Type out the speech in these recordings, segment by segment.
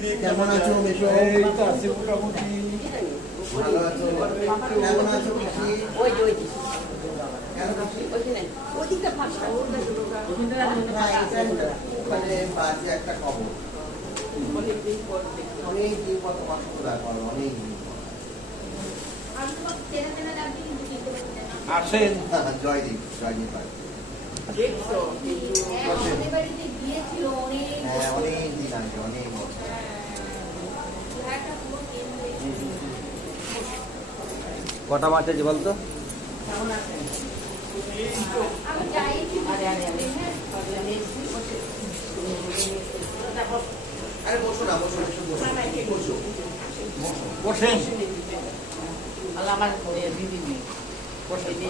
কেমন আছো মেশো? ভালো আছো? কেমন আছো পিসি? মানে বাজে একটা খবর, অনেকদিন পর তোমার সাথে দেখা হলো, অনেকদিন পর। আসেন জয়দীপ ভাই। হ্যাঁ অনেক দিন আগে, অনেক বছর। কটা মাছ আছে বলতো? আরে বসো না, বসো বসো বসেন।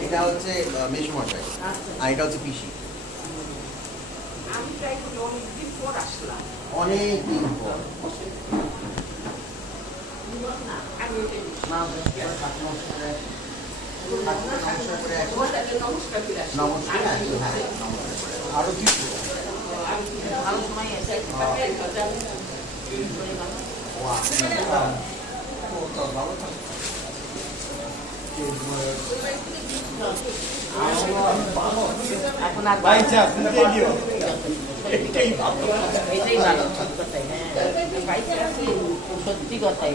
এটা হচ্ছে মেশমশাই আর এটা হচ্ছে পিসি। অনেক দিন পর। নমস্কার। আরো কিছু এখন আর সত্যি কথাই